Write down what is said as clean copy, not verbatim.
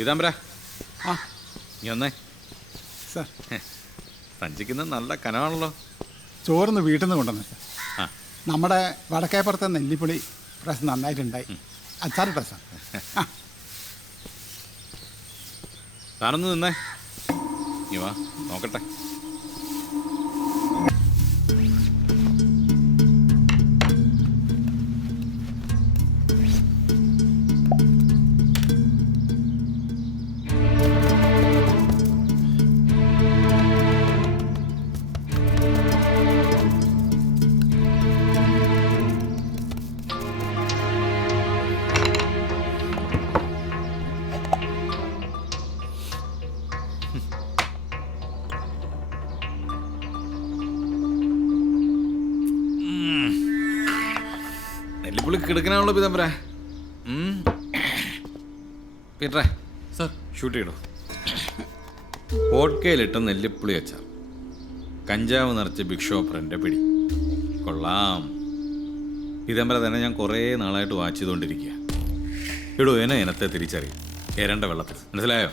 പീതാംബര ആ നീ ഒന്നേ. സാർ, സഞ്ചിക്കുന്ന നല്ല കനമാണല്ലോ. ചോറിന്ന് വീട്ടിൽ നിന്ന് കൊണ്ടുവന്നു സാർ. ആ നമ്മുടെ വടക്കേപ്പുറത്തെ നെല്ലിപ്പുളി പ്രശ്നം നന്നായിട്ടുണ്ടായി. അച്ചാറിട്ട സാർ. ആ താനൊന്ന് നിന്നേ. നീ വാ നോക്കട്ടെ. നെല്ലിപ്പുളി കിടക്കണാണല്ലോ പീതാംബര. പീറ്ററെ സാർ, ഷൂട്ട് ചെയ്യണോ? വോഡ്കയിലിട്ട നെല്ലിപ്പുളി അച്ചാർ, കഞ്ചാവ് നിറച്ച് ബിഗ് ഷോപ്പറിൻ്റെ പിടി. കൊള്ളാം. പീതാംബര തന്നെ ഞാൻ കുറേ നാളായിട്ട് വാച്ച് ചെയ്തുകൊണ്ടിരിക്കുക. ഇടൂ, ഇനത്തെ തിരിച്ചറിയും. ഏരണ്ട വെള്ളത്തിൽ. മനസ്സിലായോ?